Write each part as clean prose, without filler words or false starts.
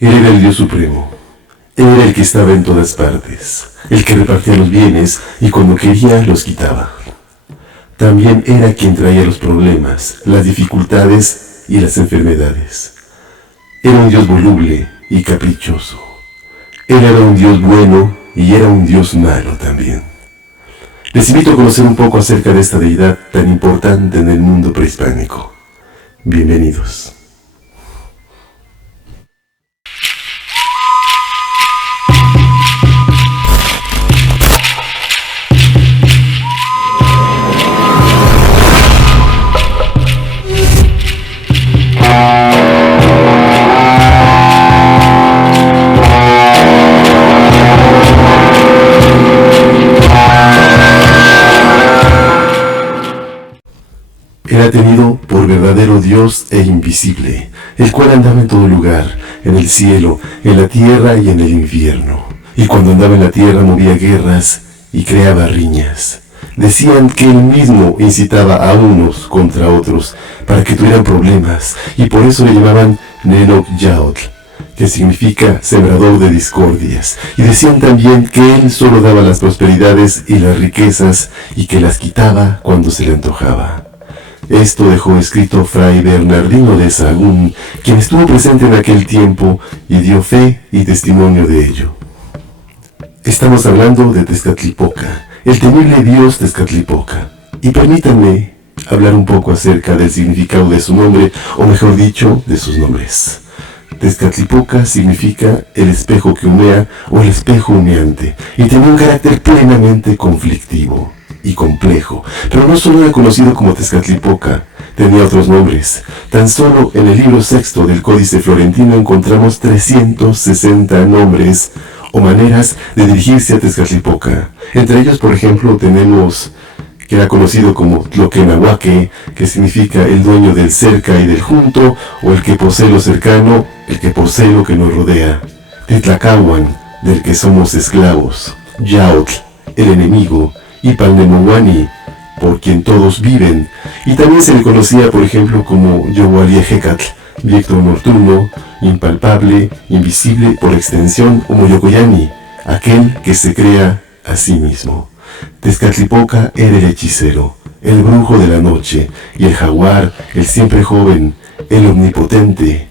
Él era el Dios Supremo. Él era el que estaba en todas partes, el que repartía los bienes y cuando quería los quitaba. También era quien traía los problemas, las dificultades y las enfermedades. Era un Dios voluble y caprichoso. Él era un Dios bueno y era un Dios malo también. Les invito a conocer un poco acerca de esta deidad tan importante en el mundo prehispánico. Bienvenidos. Era tenido por verdadero Dios e invisible, el cual andaba en todo lugar, en el cielo, en la tierra y en el infierno. Y cuando andaba en la tierra movía guerras y creaba riñas. Decían que él mismo incitaba a unos contra otros para que tuvieran problemas, y por eso le llamaban Nenoc Yaotl, que significa sembrador de discordias. Y decían también que él solo daba las prosperidades y las riquezas, y que las quitaba cuando se le antojaba. Esto dejó escrito Fray Bernardino de Sahagún, quien estuvo presente en aquel tiempo y dio fe y testimonio de ello. Estamos hablando de Tezcatlipoca, el temible dios Tezcatlipoca. Y permítanme hablar un poco acerca del significado de su nombre, o mejor dicho, de sus nombres. Tezcatlipoca significa el espejo que humea o el espejo humeante, y tenía un carácter plenamente conflictivo y complejo, pero no solo era conocido como Tezcatlipoca, tenía otros nombres. Tan solo en el libro sexto del Códice Florentino encontramos 360 nombres o maneras de dirigirse a Tezcatlipoca. Entre ellos, por ejemplo, tenemos que era conocido como Tloquenahuaque, que significa el dueño del cerca y del junto, o el que posee lo cercano, el que posee lo que nos rodea. Titlacahuan, del que somos esclavos. Yaotl, el enemigo, y Palnemohuani, por quien todos viven, y también se le conocía, por ejemplo, como Yohualiejecatl, Víctor Nocturno, impalpable, invisible por extensión, o Moyocoyani, aquel que se crea a sí mismo. Tezcatlipoca era el hechicero, el brujo de la noche, y el jaguar, el siempre joven, el omnipotente.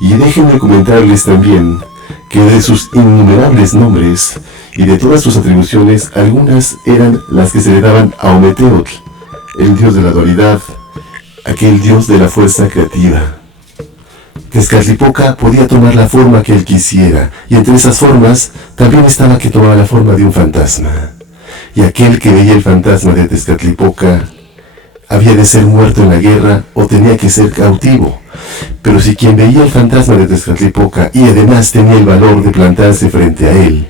Y déjenme comentarles también que de sus innumerables nombres y de todas sus atribuciones, algunas eran las que se le daban a Ometeotl, el dios de la dualidad, aquel dios de la fuerza creativa. Tezcatlipoca podía tomar la forma que él quisiera, y entre esas formas también estaba que tomaba la forma de un fantasma. Y aquel que veía el fantasma de Tezcatlipoca había de ser muerto en la guerra o tenía que ser cautivo. Pero si quien veía el fantasma de Tezcatlipoca y además tenía el valor de plantarse frente a él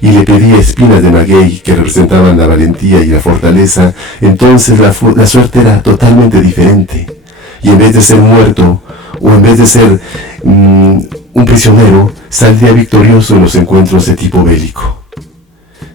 y le pedía espinas de maguey que representaban la valentía y la fortaleza, entonces la suerte era totalmente diferente. Y en vez de ser muerto o en vez de ser un prisionero, saldría victorioso en los encuentros de tipo bélico.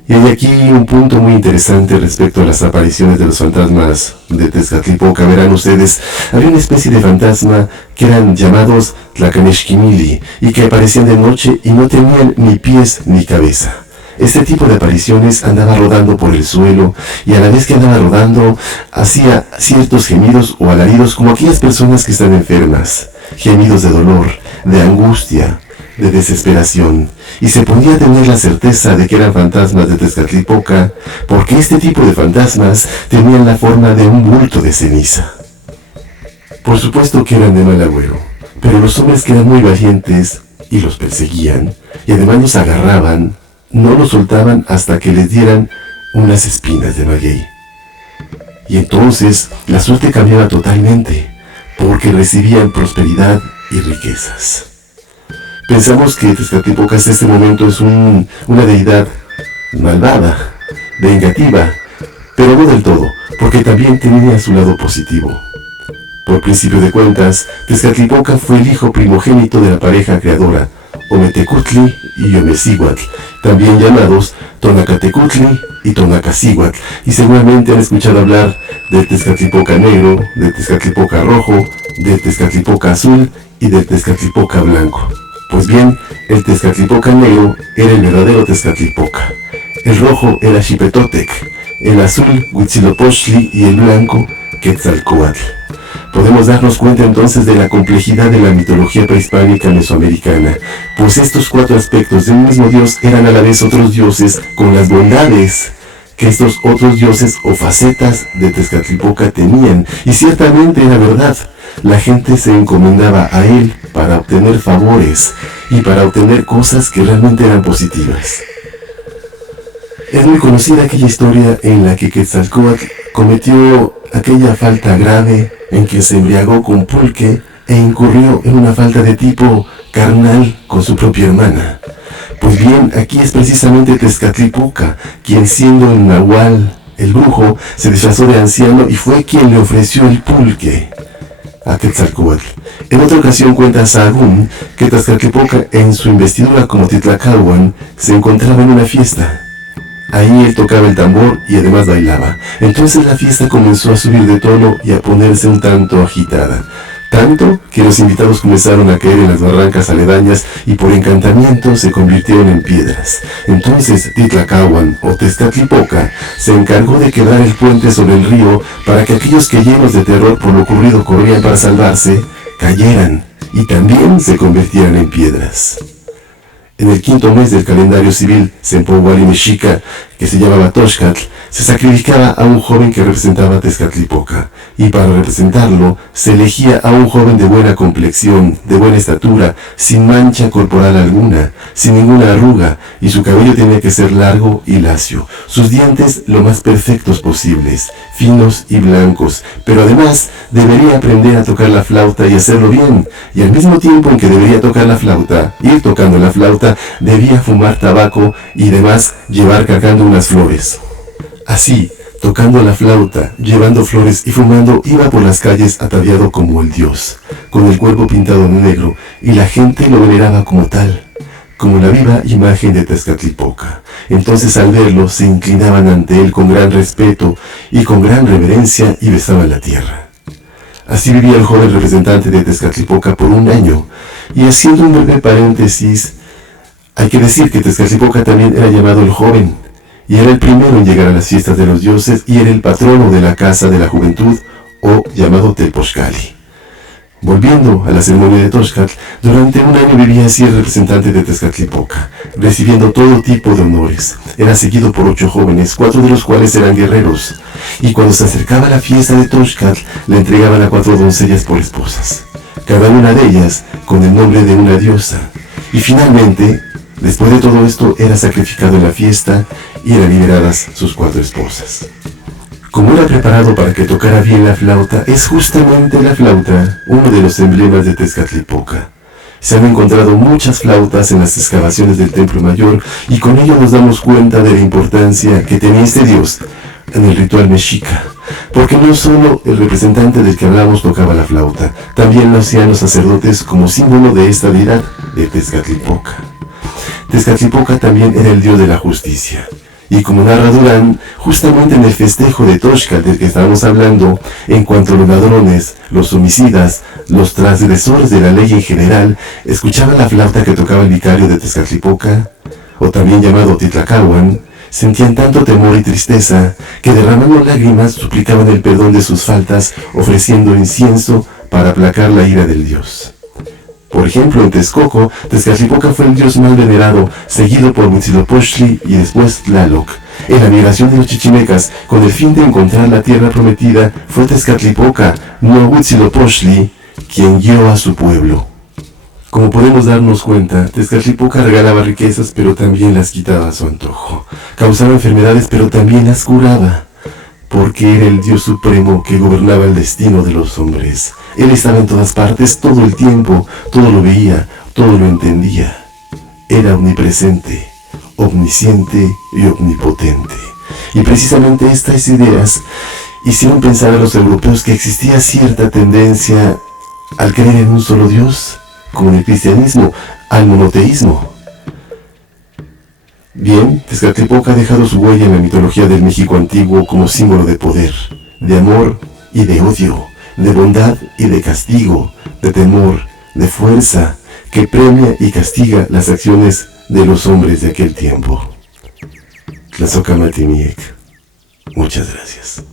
Y hay aquí un punto muy interesante respecto a las apariciones de los fantasmas de Tezcatlipoca. Verán ustedes, había una especie de fantasma que eran llamados Tlacanexquimili y que aparecían de noche y no tenían ni pies ni cabeza. Este tipo de apariciones andaba rodando por el suelo y a la vez que andaba rodando hacía ciertos gemidos o alaridos como aquellas personas que están enfermas, gemidos de dolor, de angustia, de desesperación, y se podía tener la certeza de que eran fantasmas de Tezcatlipoca, porque este tipo de fantasmas tenían la forma de un bulto de ceniza. Por supuesto que eran de mal agüero, pero los hombres que eran muy valientes y los perseguían, y además los agarraban, no los soltaban hasta que les dieran unas espinas de maguey. Y entonces la suerte cambiaba totalmente, porque recibían prosperidad y riquezas. Pensamos que Tezcatlipoca hasta este momento es una deidad malvada, vengativa, pero no del todo, porque también tenía su lado positivo. Por principio de cuentas, Tezcatlipoca fue el hijo primogénito de la pareja creadora, Ometecutli y Omecíhuatl, también llamados Tonacatecutli y Tonacacíhuatl, y seguramente han escuchado hablar del Tezcatlipoca negro, del Tezcatlipoca rojo, del Tezcatlipoca azul y del Tezcatlipoca blanco. Pues bien, el Tezcatlipoca negro era el verdadero Tezcatlipoca. El rojo era Xipetotec, el azul Huitzilopochtli y el blanco Quetzalcóatl. Podemos darnos cuenta entonces de la complejidad de la mitología prehispánica mesoamericana, pues estos cuatro aspectos de un mismo dios eran a la vez otros dioses con las bondades que estos otros dioses o facetas de Tezcatlipoca tenían, y ciertamente era verdad. La gente se encomendaba a él para obtener favores y para obtener cosas que realmente eran positivas. Es muy conocida aquella historia en la que Quetzalcóatl cometió aquella falta grave en que se embriagó con pulque e incurrió en una falta de tipo carnal con su propia hermana. Pues bien, aquí es precisamente Tezcatlipoca quien, siendo el nahual, el brujo, se disfrazó de anciano y fue quien le ofreció el pulque a Quetzalcóatl. En otra ocasión cuenta Sahagún que Tezcatlipoca, en su investidura como Titlacahuan, se encontraba en una fiesta. Ahí él tocaba el tambor y además bailaba. Entonces la fiesta comenzó a subir de tono y a ponerse un tanto agitada. Tanto que los invitados comenzaron a caer en las barrancas aledañas y por encantamiento se convirtieron en piedras. Entonces Titlacahuan o Tezcatlipoca se encargó de quebrar el puente sobre el río para que aquellos que, llenos de terror por lo ocurrido, corrían para salvarse, cayeran y también se convirtieran en piedras. En el quinto mes del calendario civil Sempohuali Mexica, que se llamaba Toxcatl, se sacrificaba a un joven que representaba a Tezcatlipoca, y para representarlo se elegía a un joven de buena complexión, de buena estatura, sin mancha corporal alguna, sin ninguna arruga, y su cabello tenía que ser largo y lacio, sus dientes lo más perfectos posibles, finos y blancos, pero además debería aprender a tocar la flauta y hacerlo bien, y al mismo tiempo en que debería tocar la flauta, ir tocando la flauta, debía fumar tabaco y además llevar cargando unas flores. Así, tocando la flauta, llevando flores y fumando, iba por las calles ataviado como el dios, con el cuerpo pintado de negro, y la gente lo veneraba como tal, como la viva imagen de Tezcatlipoca. Entonces al verlo se inclinaban ante él con gran respeto y con gran reverencia y besaban la tierra. Así vivía el joven representante de Tezcatlipoca por un año, y haciendo un breve paréntesis, hay que decir que Tezcatlipoca también era llamado el joven, y era el primero en llegar a las fiestas de los dioses y era el patrono de la casa de la juventud, o llamado Telpochcali. Volviendo a la ceremonia de Toxcatl, durante un año vivía así el representante de Tezcatlipoca, recibiendo todo tipo de honores. Era seguido por 8 jóvenes, 4 de los cuales eran guerreros, y cuando se acercaba la fiesta de Toxcatl, le entregaban a 4 doncellas por esposas, cada una de ellas con el nombre de una diosa. Y finalmente, después de todo esto, era sacrificado en la fiesta y eran liberadas sus 4 esposas. Como era preparado para que tocara bien la flauta, es justamente la flauta uno de los emblemas de Tezcatlipoca. Se han encontrado muchas flautas en las excavaciones del Templo Mayor y con ello nos damos cuenta de la importancia que tenía este dios en el ritual mexica, porque no solo el representante del que hablamos tocaba la flauta, también lo hacían los sacerdotes como símbolo de esta deidad de Tezcatlipoca. Tezcatlipoca también era el dios de la justicia. Y como narra Durán, justamente en el festejo de Toxcatl del que estábamos hablando, en cuanto a los ladrones, los homicidas, los transgresores de la ley en general, escuchaban la flauta que tocaba el vicario de Tezcatlipoca, o también llamado Titlacahuan, sentían tanto temor y tristeza que derramando lágrimas suplicaban el perdón de sus faltas, ofreciendo incienso para aplacar la ira del dios. Por ejemplo, en Texcoco, Tezcatlipoca fue el dios más venerado, seguido por Huitzilopochtli y después Tlaloc. En la migración de los chichimecas, con el fin de encontrar la tierra prometida, fue Tezcatlipoca, no Huitzilopochtli, quien guió a su pueblo. Como podemos darnos cuenta, Tezcatlipoca regalaba riquezas, pero también las quitaba a su antojo. Causaba enfermedades, pero también las curaba, porque era el Dios supremo que gobernaba el destino de los hombres. Él estaba en todas partes, todo el tiempo, todo lo veía, todo lo entendía. Era omnipresente, omnisciente y omnipotente. Y precisamente estas ideas hicieron pensar a los europeos que existía cierta tendencia al creer en un solo Dios, como en el cristianismo, al monoteísmo. Bien, Tezcatlipoca ha dejado su huella en la mitología del México antiguo como símbolo de poder, de amor y de odio, de bondad y de castigo, de temor, de fuerza, que premia y castiga las acciones de los hombres de aquel tiempo. Tlazocamati Miek. Muchas gracias.